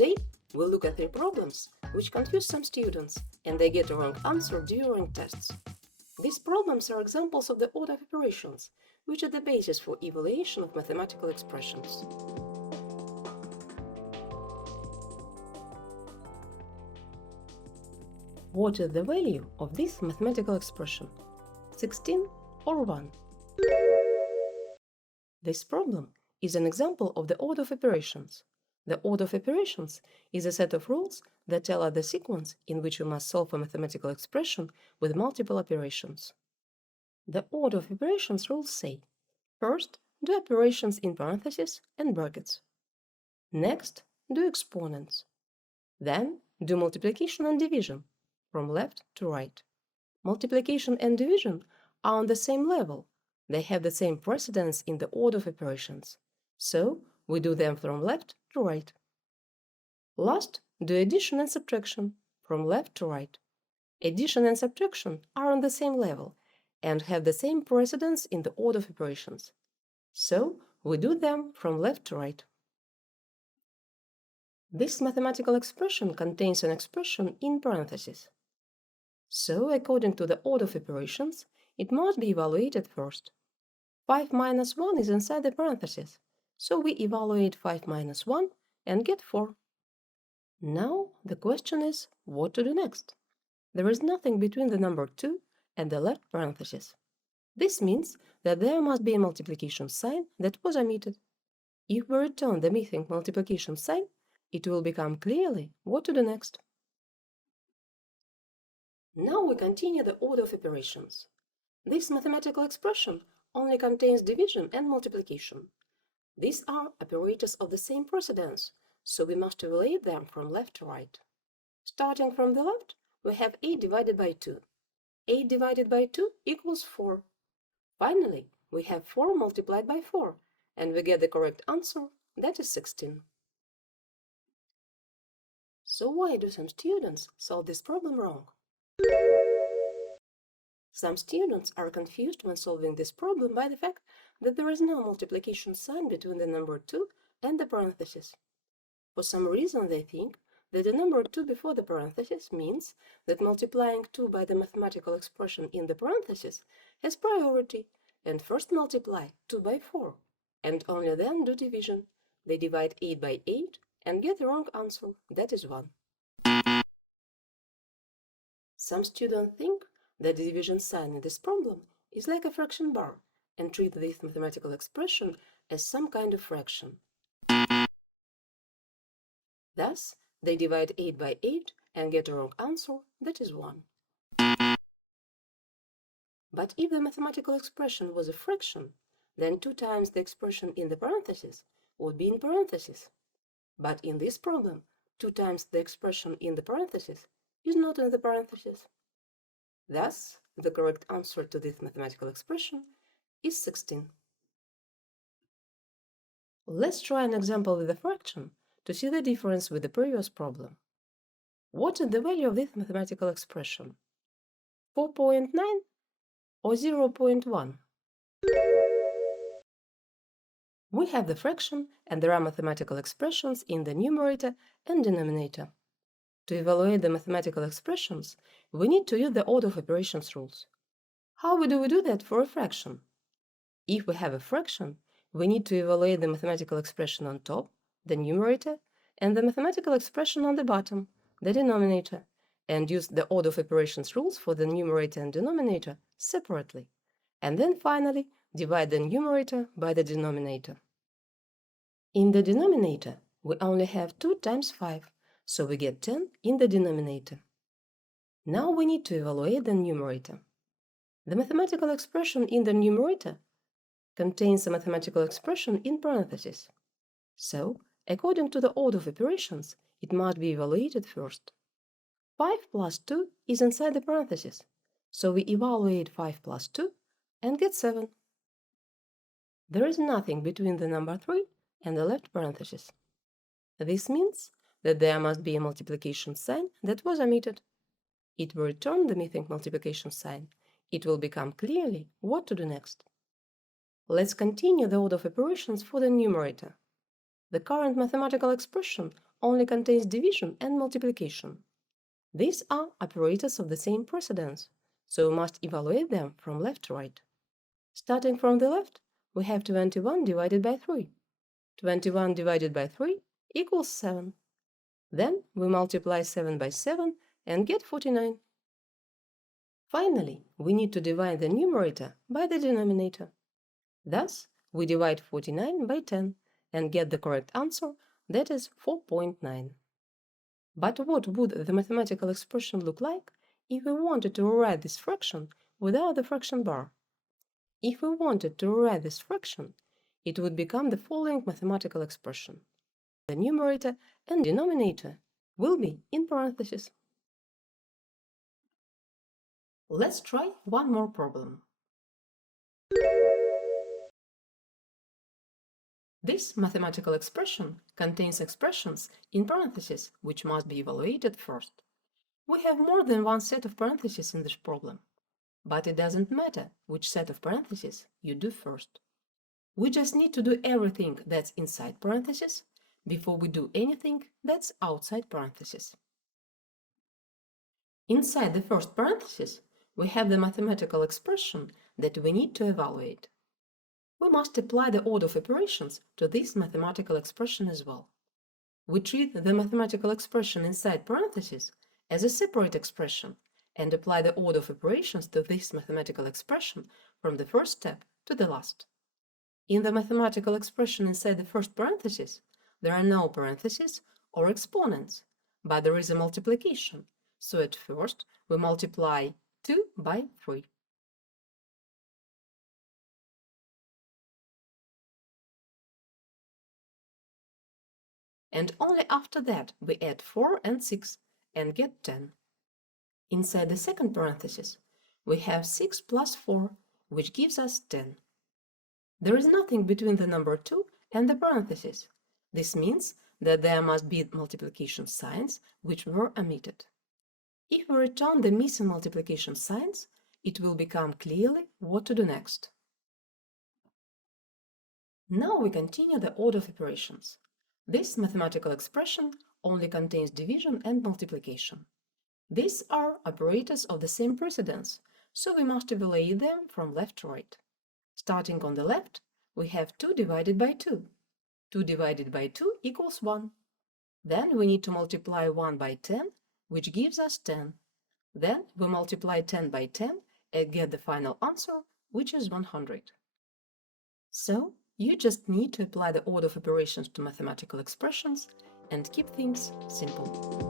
Today, we'll look at 3 problems which confuse some students and they get a wrong answer during tests. These problems are examples of the order of operations, which are the basis for evaluation of mathematical expressions. What is the value of this mathematical expression? 16 or 1? This problem is an example of the order of operations. The order of operations is a set of rules that tell us the sequence in which we must solve a mathematical expression with multiple operations. The order of operations rules say: first, do operations in parentheses and brackets. Next, do exponents. Then, do multiplication and division, from left to right. Multiplication and division are on the same level. They have the same precedence in the order of operations. So, we do them from left to right. Last, do addition and subtraction, from left to right. Addition and subtraction are on the same level and have the same precedence in the order of operations. So, we do them from left to right. This mathematical expression contains an expression in parentheses. So, according to the order of operations, it must be evaluated first. 5 minus 1 is inside the parentheses, so we evaluate 5 minus 1 and get 4. Now, the question is, what to do next? There is nothing between the number 2 and the left parenthesis. This means that there must be a multiplication sign that was omitted. If we return the missing multiplication sign, it will become clearly what to do next. Now we continue the order of operations. This mathematical expression only contains division and multiplication. These are operators of the same precedence, so we must evaluate them from left to right. Starting from the left, we have 8 divided by 2. 8 divided by 2 equals 4. Finally, we have 4 multiplied by 4, and we get the correct answer, that is 16. So why do some students solve this problem wrong? Some students are confused when solving this problem by the fact that there is no multiplication sign between the number 2 and the parentheses. For some reason they think that the number 2 before the parentheses means that multiplying 2 by the mathematical expression in the parentheses has priority and first multiply 2 by 4 and only then do division. They divide 8 by 8 and get the wrong answer, that is 1. Some students think that the division sign in this problem is like a fraction bar and treat this mathematical expression as some kind of fraction. Thus, they divide 8 by 8 and get a wrong answer, that is 1. But if the mathematical expression was a fraction, then 2 times the expression in the parentheses would be in parentheses. But in this problem, 2 times the expression in the parentheses is not in the parentheses. Thus, the correct answer to this mathematical expression is 16. Let's try an example with a fraction to see the difference with the previous problem. What is the value of this mathematical expression? 4.9 or 0.1? We have the fraction and there are mathematical expressions in the numerator and denominator. To evaluate the mathematical expressions, we need to use the order of operations rules. How do we do that for a fraction? If we have a fraction, we need to evaluate the mathematical expression on top, the numerator, and the mathematical expression on the bottom, the denominator, and use the order of operations rules for the numerator and denominator separately, and then finally divide the numerator by the denominator. In the denominator, we only have 2 times 5, so we get 10 in the denominator. Now we need to evaluate the numerator. The mathematical expression in the numerator contains a mathematical expression in parentheses. So, according to the order of operations, it must be evaluated first. 5 plus 2 is inside the parentheses, so we evaluate 5 plus 2 and get 7. There is nothing between the number 3 and the left parenthesis. This means that there must be a multiplication sign that was omitted. If we return the missing multiplication sign, it will become clearly what to do next. Let's continue the order of operations for the numerator. The current mathematical expression only contains division and multiplication. These are operators of the same precedence, so we must evaluate them from left to right. Starting from the left, we have 21 divided by 3. 21 divided by 3 equals 7. Then we multiply 7 by 7 and get 49. Finally, we need to divide the numerator by the denominator. Thus, we divide 49 by 10 and get the correct answer, that is 4.9. But what would the mathematical expression look like if we wanted to rewrite this fraction without the fraction bar? If we wanted to rewrite this fraction, it would become the following mathematical expression. The numerator and denominator will be in parentheses. Let's try one more problem. This mathematical expression contains expressions in parentheses which must be evaluated first. We have more than one set of parentheses in this problem, but it doesn't matter which set of parentheses you do first. We just need to do everything that's inside parentheses before we do anything that's outside parentheses. Inside the first parenthesis, we have the mathematical expression that we need to evaluate. We must apply the order of operations to this mathematical expression as well. We treat the mathematical expression inside parentheses as a separate expression and apply the order of operations to this mathematical expression from the first step to the last. In the mathematical expression inside the first parenthesis, there are no parentheses or exponents, but there is a multiplication, so at first we multiply 2 by 3. And only after that we add 4 and 6 and get 10. Inside the second parenthesis, we have 6 plus 4, which gives us 10. There is nothing between the number 2 and the parenthesis. This means that there must be multiplication signs which were omitted. If we return the missing multiplication signs, it will become clearly what to do next. Now we continue the order of operations. This mathematical expression only contains division and multiplication. These are operators of the same precedence, so we must evaluate them from left to right. Starting on the left, we have 2 divided by 2. 2 divided by 2 equals 1. Then we need to multiply 1 by 10, which gives us 10. Then we multiply 10 by 10 and get the final answer, which is 100. So, you just need to apply the order of operations to mathematical expressions and keep things simple.